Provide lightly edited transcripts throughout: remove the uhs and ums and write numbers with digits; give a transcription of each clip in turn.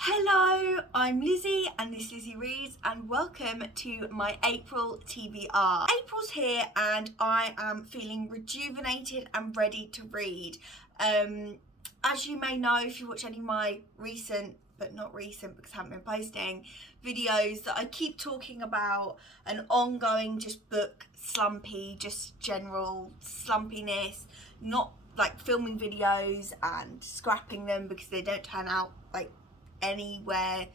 Hello, I'm Lizzie and this is Lizzie Reads and welcome to my April TBR. April's here and I am feeling rejuvenated and ready to read. As you may know if you watch any of my recent, but not recent because I haven't been posting, videos, that I keep talking about an ongoing just book slumpy, just general slumpiness, not like filming videos and scrapping them because they don't turn out like anywhere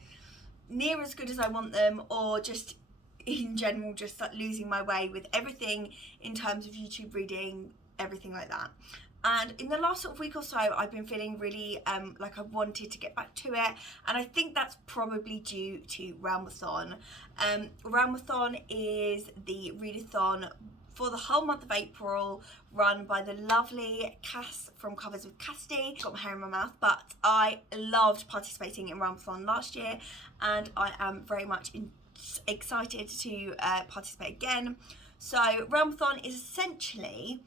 near as good as I want them, or just in general just like losing my way with everything in terms of YouTube reading, everything like that. And in the last sort of week or so I've been feeling really like I wanted to get back to it, and I think that's probably due to Realmathon. Realmathon is the readathon for the whole month of April, run by the lovely Cass from Covers with Casty. Got my hair in my mouth, but I loved participating in Realmathon last year and I am very much excited to participate again. So Realmathon is essentially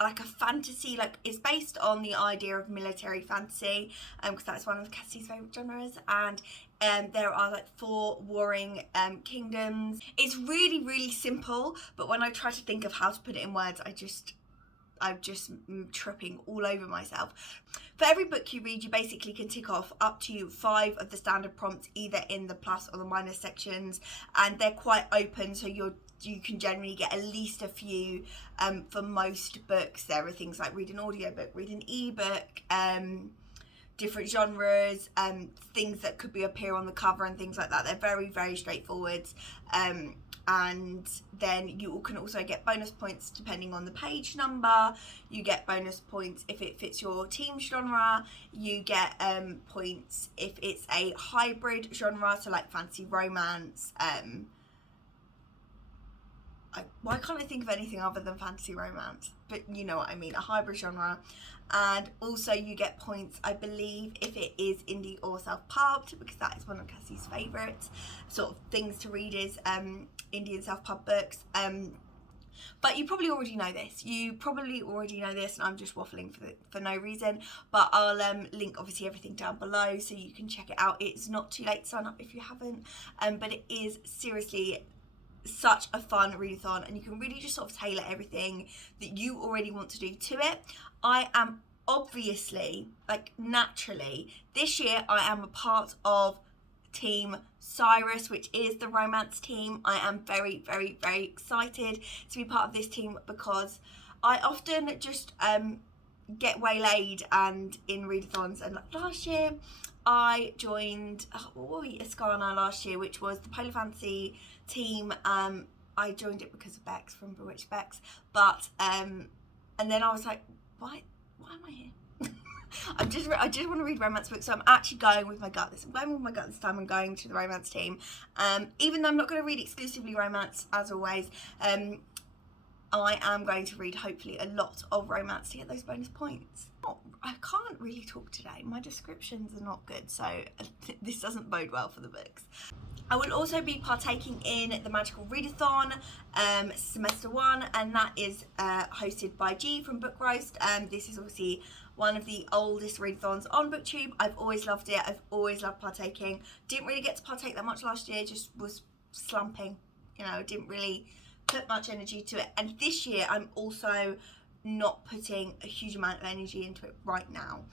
like a fantasy, like it's based on the idea of military fantasy, because that's one of Cassie's favourite genres, and there are like 4 warring kingdoms. It's really simple, but when I try to think of how to put it in words, I'm just tripping all over myself. For every book you read, you basically can tick off up to 5 of the standard prompts, either in the plus or the minus sections, and they're quite open, so you can generally get at least a few. For most books there are things like read an audiobook, read an ebook, different genres, things that could appear on the cover and things like that. They're very straightforward, and then you can also get bonus points depending on the page number. You get bonus points if it fits your team genre. You get points if it's a hybrid genre, so like fantasy romance. Why can't I think of anything other than fantasy romance? But you know what I mean, a hybrid genre. And also you get points, I believe, if it is indie or self-pubbed, because that is one of Cassie's favourite sort of things to read is indie and self-pub books. But you probably already know this. And I'm just waffling for no reason. But I'll link obviously everything down below so you can check it out. It's not too late to sign up if you haven't, but it is seriously such a fun readathon, and you can really just sort of tailor everything that you already want to do to it. I am obviously, like naturally, this year I am a part of Team Cyrus, which is the romance team. I am very excited to be part of this team because I often just get waylaid and in readathons, and like last year I joined Ascana last year, which was the Polar Fantasy team. I joined it because of Bex from Bewitched Bex, but and then I was like, why am I here? I just want to read romance books, so I'm actually going with my gut. I'm going with my gut this time. I'm going to the romance team, even though I'm not going to read exclusively romance as always. I am going to read hopefully a lot of romance to get those bonus points. I can't really talk today. My descriptions are not good, so this doesn't bode well for the books. I will also be partaking in the Magical Readathon semester 1, and that is hosted by G from Book Roast. This is obviously one of the oldest readathons on BookTube. I've always loved it. I've always loved partaking. Didn't really get to partake that much last year, just was slumping, you know, didn't really put much energy to it. And this year I'm also not putting a huge amount of energy into it right now,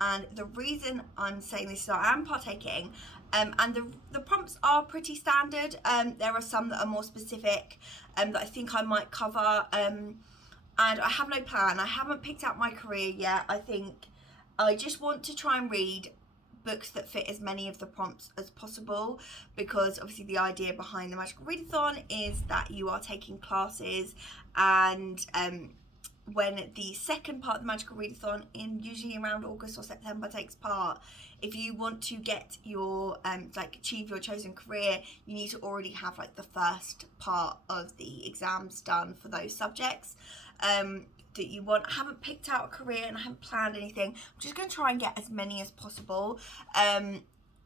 and the reason I'm saying this is I am partaking, and the prompts are pretty standard. There are some that are more specific that I think I might cover, and I have no plan. I haven't picked out my career yet. I think I just want to try and read books that fit as many of the prompts as possible, because obviously the idea behind the Magical Readathon is that you are taking classes, and when the second part of the Magical Readathon, in usually around August or September, takes part, if you want to get your like achieve your chosen career, you need to already have like the first part of the exams done for those subjects that you want. I haven't picked out a career and I haven't planned anything. I'm just going to try and get as many as possible,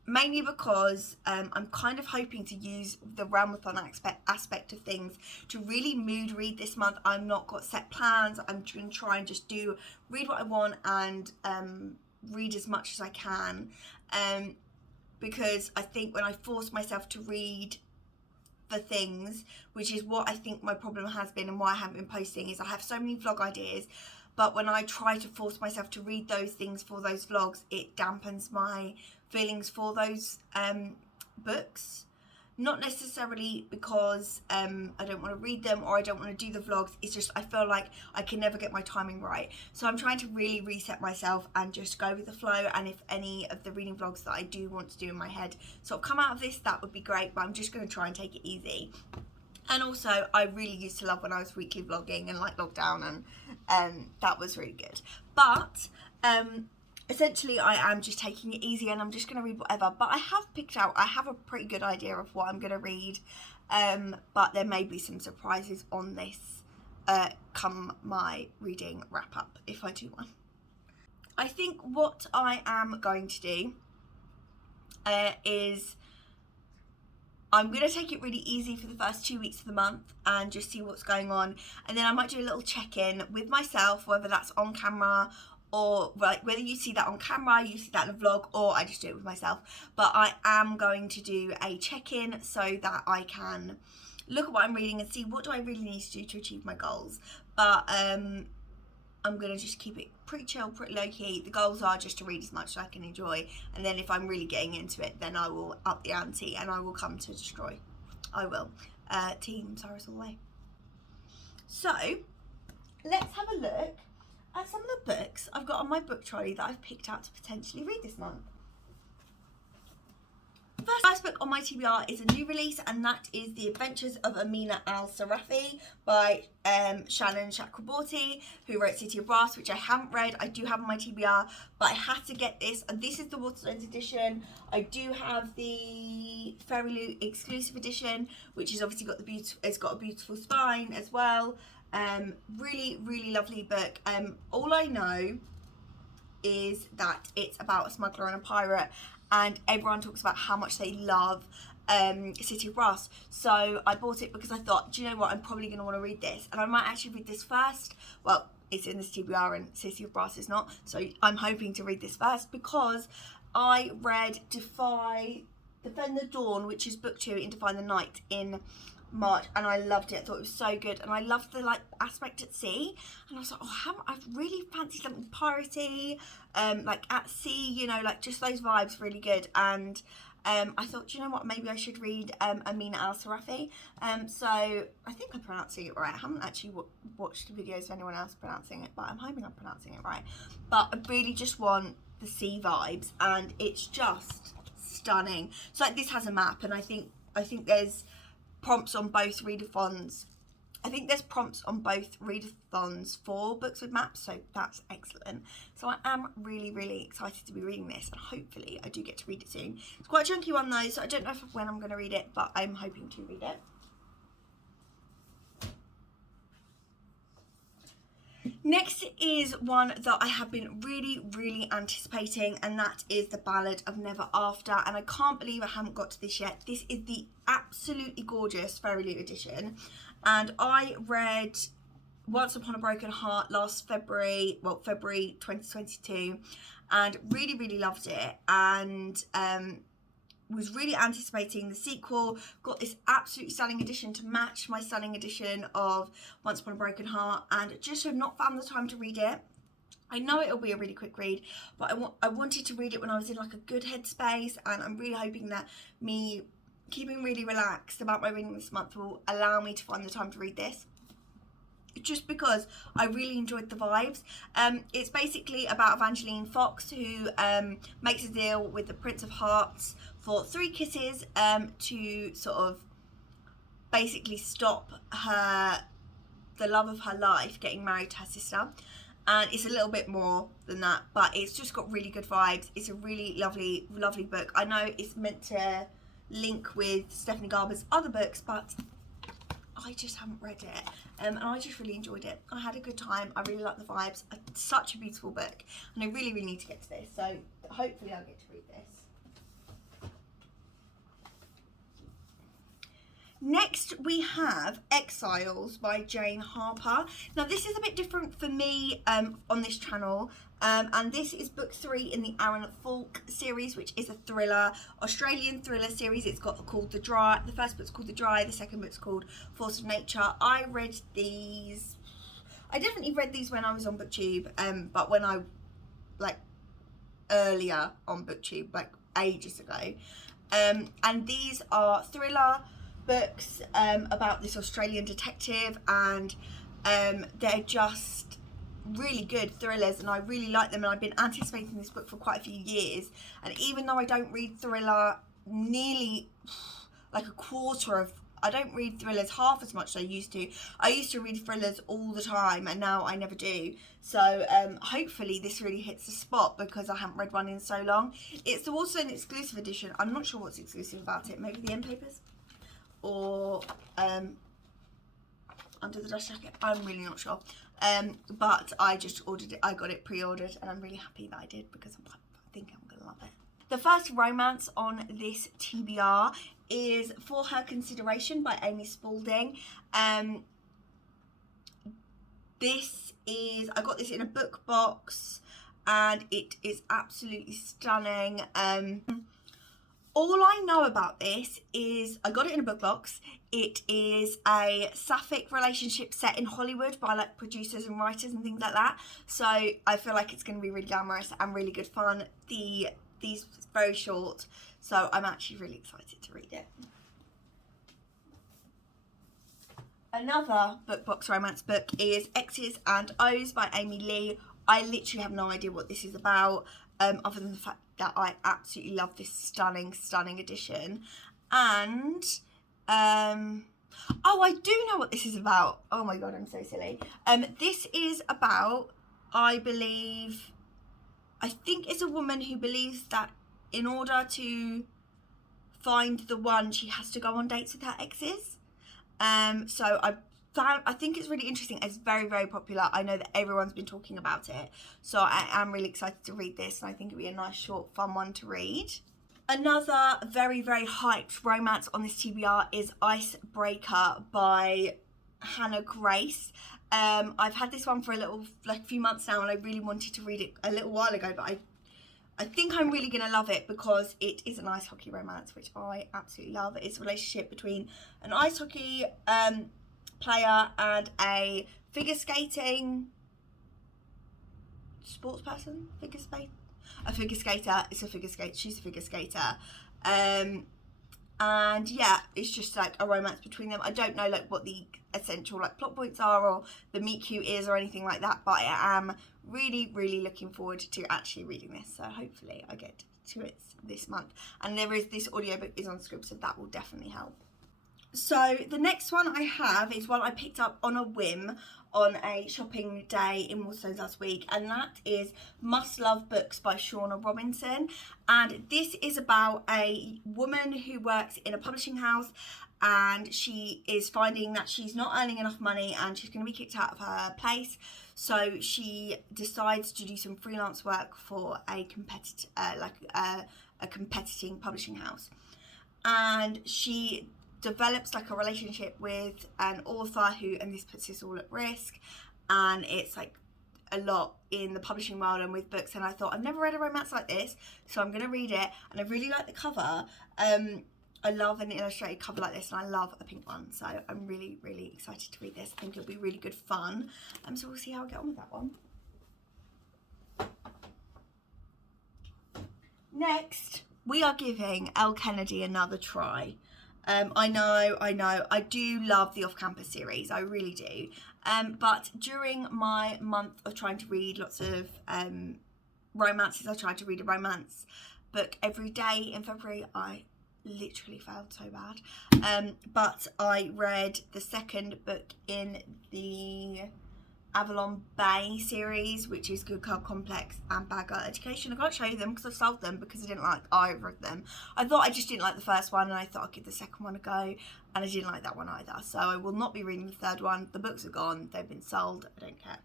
mainly because I'm kind of hoping to use the Realmathon aspect of things to really mood read this month. I've not got set plans. I'm going to try and just read what I want and read as much as I can, because I think when I force myself to read the things, which is what I think my problem has been and why I haven't been posting, is I have so many vlog ideas, but when I try to force myself to read those things for those vlogs, it dampens my feelings for those books. Not necessarily because I don't want to read them or I don't want to do the vlogs, it's just I feel like I can never get my timing right. So I'm trying to really reset myself and just go with the flow, and if any of the reading vlogs that I do want to do in my head sort of come out of this, that would be great, but I'm just going to try and take it easy. And also, I really used to love when I was weekly vlogging and like lockdown, and that was really good. But essentially I am just taking it easy and I'm just going to read whatever. But I have a pretty good idea of what I'm going to read. But there may be some surprises on this come my reading wrap up, if I do one. I think what I am going to do is I'm going to take it really easy for the first 2 weeks of the month and just see what's going on. And then I might do a little check-in with myself, whether that's on camera or like whether you see that on camera, you see that in a vlog, or I just do it with myself. But I am going to do a check-in so that I can look at what I'm reading and see what do I really need to do to achieve my goals. But I'm going to just keep it pretty chill, pretty low-key. The goals are just to read as much as I can enjoy, and then if I'm really getting into it, then I will up the ante and I will come to destroy. I will. Team Cyrus all the way. So, let's have a look at some of the books I've got on my book trolley that I've picked out to potentially read this month. First book on my TBR is a new release, and that is The Adventures of Amina Al-Sarafi by Shannon Chakraborty, who wrote City of Brass, which I haven't read. I do have on my TBR, but I had to get this, and this is the Waterstones edition. I do have the Fairy Loot exclusive edition, which has obviously got it's got a beautiful spine as well. Really, really lovely book. All I know is that it's about a smuggler and a pirate, and everyone talks about how much they love City of Brass. So I bought it because I thought, do you know what, I'm probably going to want to read this, and I might actually read this first. Well, it's in this TBR and City of Brass is not, so I'm hoping to read this first because I read Defend the Dawn, which is book 2 in Define the Night, in March, and I loved it. I thought it was so good, and I loved the like aspect at sea, and I was like, oh, I really fancy something piratey, like at sea, you know, like just those vibes, really good. And I thought, do you know what, maybe I should read Amina Al-Sarafi. So I think I'm pronouncing it right. I haven't actually watched videos of anyone else pronouncing it, but I'm hoping I'm pronouncing it right. But I really just want the sea vibes, and it's just stunning. So like, this has a map, and I think there's prompts on both readathons. I think there's prompts on both readathons for books with maps, so that's excellent. So I am really, really excited to be reading this, and hopefully I do get to read it soon. It's quite a chunky one though, so I don't know when I'm going to read it, but I'm hoping to read it. Next is one that I have been really, really anticipating, and that is The Ballad of Never After, and I can't believe I haven't got to this yet. This is the absolutely gorgeous Fairy Loot edition, and I read Once Upon a Broken Heart last February 2022, and really, really loved it, and was really anticipating the sequel. Got this absolutely stunning edition to match my stunning edition of Once Upon a Broken Heart, and just have not found the time to read it. I know it'll be a really quick read, but I wanted to read it when I was in like a good headspace, and I'm really hoping that me keeping really relaxed about my reading this month will allow me to find the time to read this, just because I really enjoyed the vibes. It's basically about Evangeline Fox, who makes a deal with the Prince of Hearts for 3 kisses to sort of basically stop the love of her life getting married to her sister. And it's a little bit more than that, but it's just got really good vibes. It's a really lovely, lovely book. I know it's meant to link with Stephanie Garber's other books, but I just haven't read it, and I just really enjoyed it. I had a good time. I really like the vibes. It's such a beautiful book, and I really, really need to get to this, so hopefully I'll get to read this. Next we have Exiles by Jane Harper. Now this is a bit different for me on this channel, And this is book 3 in the Aaron Falk series, which is a thriller, Australian thriller series. It's called The Dry. The first book's called The Dry. The second book's called Force of Nature. I definitely read these when I was on BookTube, but when I, earlier on BookTube, ages ago. And these are thriller books about this Australian detective, and they're just really good thrillers, and I really like them, and I've been anticipating this book for quite a few years. And even though I don't read thriller nearly I don't read thrillers half as much as I used to. I used to read thrillers all the time, and now I never do. So hopefully this really hits the spot, because I haven't read one in so long. It's also an exclusive edition. I'm not sure what's exclusive about it. Maybe the end papers, or under the dust jacket. I'm really not sure. But I just ordered it. I got it pre-ordered, and I'm really happy that I did, because I think I'm gonna love it. The first romance on this TBR is For Her Consideration by Amy Spalding. I got this in a book box, and it is absolutely stunning. All I know about this is I got it in a book box. It is a sapphic relationship set in Hollywood by producers and writers and things like that. So I feel like it's going to be really glamorous and really good fun. These are very short, so I'm actually really excited to read it. Another book box romance book is X's and O's by Amy Lee. I literally have no idea what this is about, other than the fact that I absolutely love this stunning edition. And oh, I do know what this is about. Oh my god, I'm so silly. This is about, I think it's a woman who believes that in order to find the one, she has to go on dates with her exes. So I think it's really interesting. It's very, very popular. I know that everyone's been talking about it. So I am really excited to read this, and I think it'll be a nice, short, fun one to read. Another very, very hyped romance on this TBR is Icebreaker by Hannah Grace. I've had this one for a few months now, and I really wanted to read it a little while ago, but I think I'm really going to love it, because it is an ice hockey romance, which I absolutely love. It's a relationship between an ice hockey player and a figure skating sports person. A figure skater. It's a figure skate. She's a figure skater. And yeah, it's just a romance between them. I don't know what the essential plot points are, or the meet cute is, or anything like that, but I am really, really looking forward to actually reading this. So hopefully I get to it this month. And this audiobook is on Scribd, so that will definitely help. So the next one I have is one I picked up on a whim on a shopping day in Waterstones last week, and that is Must Love Books by Shauna Robinson. And this is about a woman who works in a publishing house, and she is finding that she's not earning enough money and she's going to be kicked out of her place. So she decides to do some freelance work for a competing publishing house, and she develops a relationship with an author and this puts us all at risk. And it's a lot in the publishing world and with books, and I thought, I've never read a romance like this, so I'm gonna read it. And I really like the cover. I love an illustrated cover like this, and I love a pink one, so I'm really, really excited to read this. I think it'll be really good fun. So we'll see how I get on with that one. Next, we are giving Elle Kennedy another try. I know, I do love the off-campus series, I really do. But during my month of trying to read lots of romances, I tried to read a romance book every day in February. I literally failed so bad. But I read the second book in the Avalon Bay series, which is Good Girl Complex and Bad Girl Education. I can't show you them because I've sold them because I didn't like either of them. I thought I just didn't like the first one, and I thought I'd give the second one a go, and I didn't like that one either. So I will not be reading the third one. The books are gone, they've been sold, I don't care.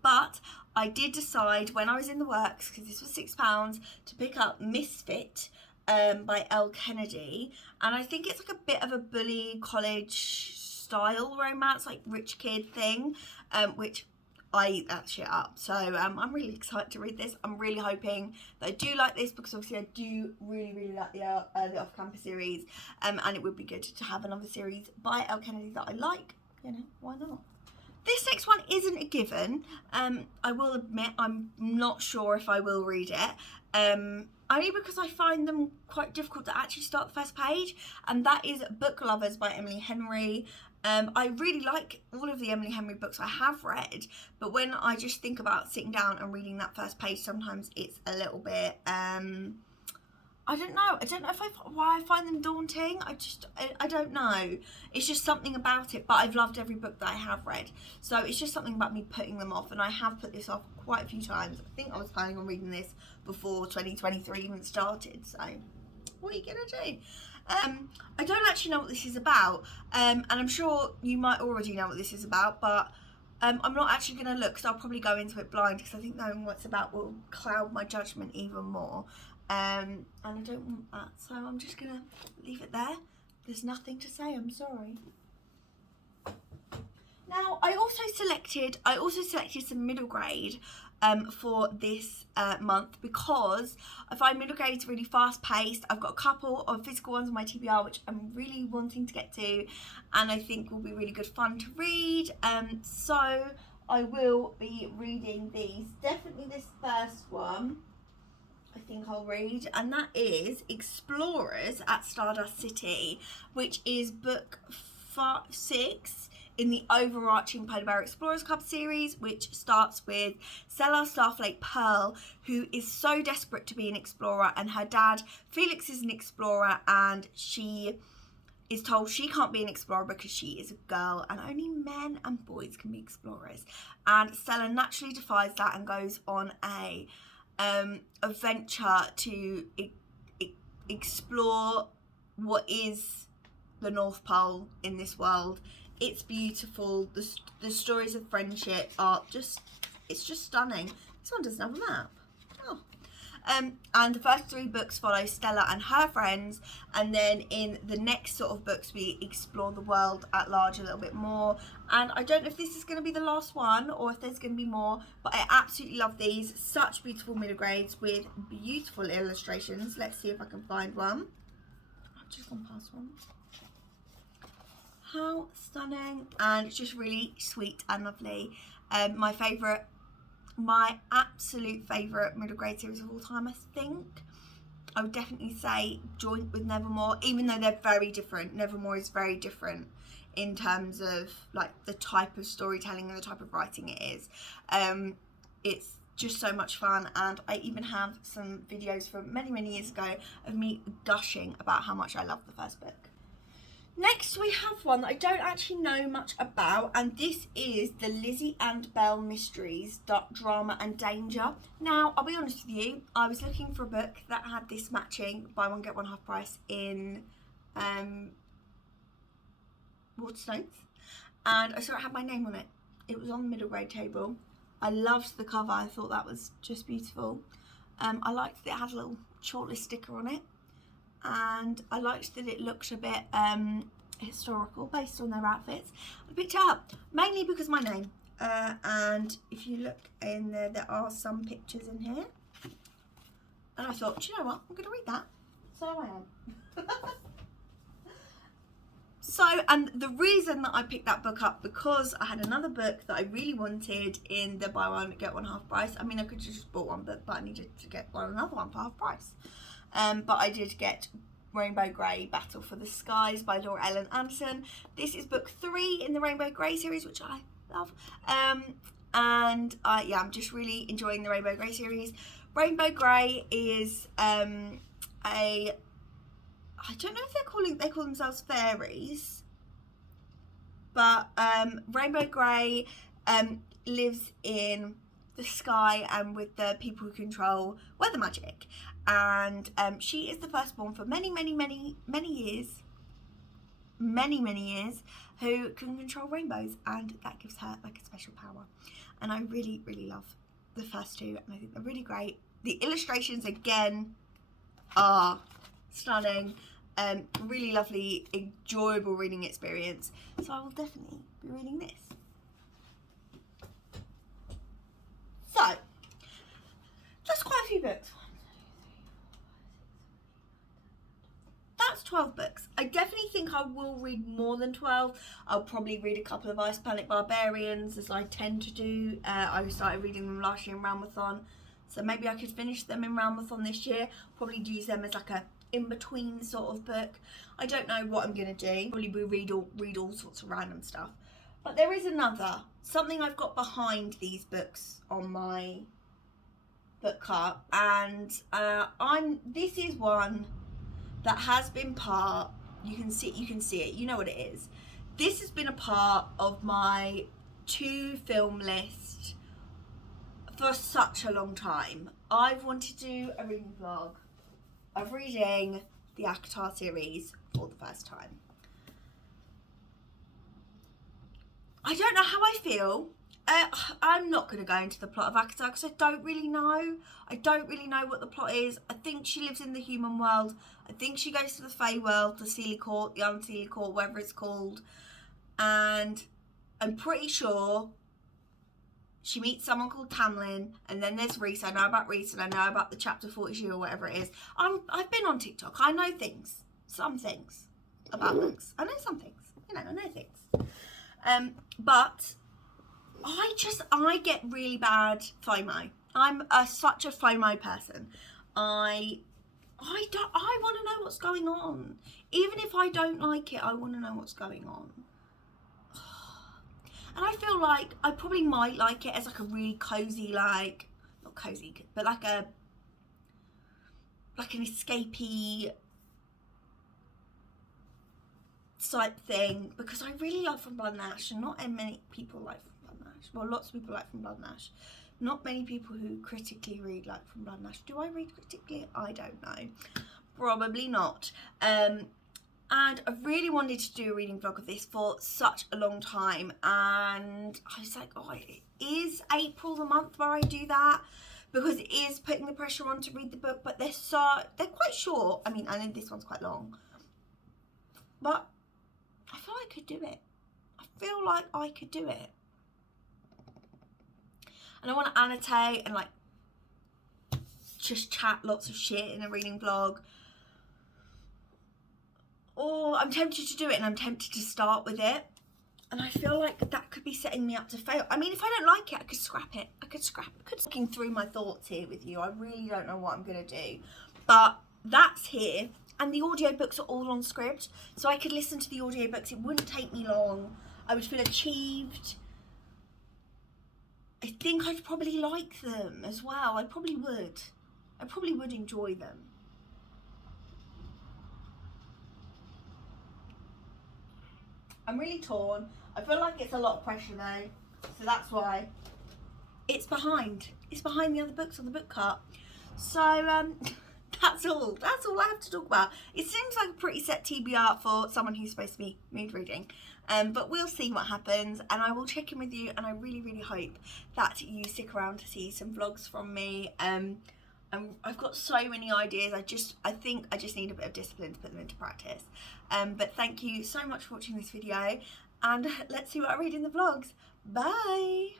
But I did decide when I was in the works, because this was £6, to pick up Misfit by Elle Kennedy. And I think it's a bit of a bully college style romance, rich kid thing, which I eat that shit up. So I'm really excited to read this. I'm really hoping that I do like this, because obviously I do really like the Off-Campus series, and it would be good to have another series by Elle Kennedy that I like. You know, why not? This next one isn't a given. I will admit I'm not sure if I will read it. Only because I find them quite difficult to actually start the first page, and that is Book Lovers by Emily Henry. I really like all of the Emily Henry books I have read, but when I just think about sitting down and reading that first page, sometimes it's a little bit, I don't know why I find them daunting. I don't know. It's just something about it, but I've loved every book that I have read. So it's just something about me putting them off, and I have put this off quite a few times. I think I was planning on reading this before 2023 even started, so what are you gonna do? I don't actually know what this is about, and I'm sure you might already know what this is about, but I'm not actually going to look, because I'll probably go into it blind, because I think knowing what it's about will cloud my judgment even more, and I don't want that, so I'm just going to leave it there. There's nothing to say, I'm sorry. Now, I also selected some middle grade for this month, because I find middle grades really fast paced. I've got a couple of physical ones on my TBR which I'm really wanting to get to, and I think will be really good fun to read. So I will be reading these. Definitely this first one I think I'll read, and that is Explorers at Stardust City, which is book 6 in the overarching Polar Bear Explorers Club series, which starts with Stella Starflake Pearl, who is so desperate to be an explorer, and her dad Felix is an explorer, and she is told she can't be an explorer because she is a girl and only men and boys can be explorers. And Stella naturally defies that and goes on a adventure to explore what is the North Pole in this world. It's beautiful. The stories of friendship are it's just stunning. This one doesn't have a map. Oh. And the first 3 books follow Stella and her friends, and then in the next sort of books we explore the world at large a little bit more. And I don't know if this is going to be the last one or if there's going to be more, but I absolutely love these. Such beautiful middle grades with beautiful illustrations. Let's see if I can find one. I've just gone past one. How stunning, and it's just really sweet and lovely. My absolute favourite middle grade series of all time, I think. I would definitely say joint with Nevermore, even though they're very different. Nevermore is very different in terms of like the type of storytelling and the type of writing it is. It's just so much fun, and I even have some videos from many years ago of me gushing about how much I love the first book. Next we have one that I don't actually know much about, and this is the Lizzie and Belle Mysteries, Drama and Danger. Now, I'll be honest with you, I was looking for a book that had this matching buy one get one half price in Waterstones, and I saw it had my name on it. It was on the middle grade table. I loved the cover. I thought that was just beautiful. I liked that it had a little shortlist sticker on it. And I liked that it looked a bit historical based on their outfits. I picked it up mainly because of my name. And if you look in there, there are some pictures in here. And I thought, do you know what? I'm going to read that. So I am. And the reason that I picked that book up, because I had another book that I really wanted in the buy one get one half price. I mean, I could just bought one book, but I needed to get another one for half price. But I did get Rainbow Grey, Battle for the Skies by Laura Ellen Anderson. This is book 3 in the Rainbow Grey series, which I love. And yeah, I'm just really enjoying the Rainbow Grey series. Rainbow Grey is I don't know if they call themselves fairies, but Rainbow Grey lives in the sky and with the people who control weather magic. And she is the firstborn for many years, who can control rainbows, and that gives her like a special power. And I really love the first 2, and I think they're really great. The illustrations again are stunning. Really lovely, enjoyable reading experience. So I will definitely be reading this. So, that's quite a few books. That's 12 books. I definitely think I will read more than 12. I'll probably read a couple of Ice Planet Barbarians, as I tend to do. I started reading them last year in Realmathon, so maybe I could finish them in Realmathon this year. Probably use them as like a in-between sort of book. I don't know what I'm going to do. Probably read all sorts of random stuff. But there is something I've got behind these books on my book cart, and this is one that has been part, you can see it, you know what it is. This has been a part of my to film list for such a long time. I've wanted to do a reading vlog of reading the ACOTAR series for the first time. I don't know how I feel. I'm not going to go into the plot of ACOTAR because I don't really know. I don't really know what the plot is. I think she lives in the human world. I think she goes to the Fae world, the Seelie Court, the Unseelie Court, whatever it's called. And I'm pretty sure she meets someone called Tamlin. And then there's Reese. I know about Reese and I know about the chapter 42 or whatever it is. I've been on TikTok. I know things. Some things about books. I know some things. You know, I know things. But I get really bad FOMO. I'm such a FOMO person. I want to know what's going on. Even if I don't like it, I want to know what's going on. And I feel like I probably might like it as like a really cozy, like, not cozy, but like an escapee type thing, because I really love From Blood and Ash, and not many people like From Blood and Ash. Well, lots of people like From Blood and Ash. Not many people who critically read like From Blood and Ash. Do I read critically? I don't know. Probably not. And I've really wanted to do a reading vlog of this for such a long time, and I was like, oh, is April the month where I do that? Because it is putting the pressure on to read the book, but they're quite short. I mean, I know this one's quite long, but I feel I could do it. I feel like I could do it. And I want to annotate and like just chat lots of shit in a reading vlog. Or I'm tempted to do it and I'm tempted to start with it. And I feel like that could be setting me up to fail. I mean, if I don't like it, I could scrap it. I could looking through my thoughts here with you. I really don't know what I'm going to do. But that's here. And the audiobooks are all on Scribd. So I could listen to the audiobooks. It wouldn't take me long. I would feel achieved. I think I'd probably like them as well. I probably would. I probably would enjoy them. I'm really torn. I feel like it's a lot of pressure though. So that's why it's behind. It's behind the other books on the book cart. So that's all I have to talk about. It seems like a pretty set TBR for someone who's supposed to be mood reading. But we'll see what happens, and I will check in with you, and I really, really hope that you stick around to see some vlogs from me. I've got so many ideas. I think I just need a bit of discipline to put them into practice. But thank you so much for watching this video, and let's see what I read in the vlogs. Bye!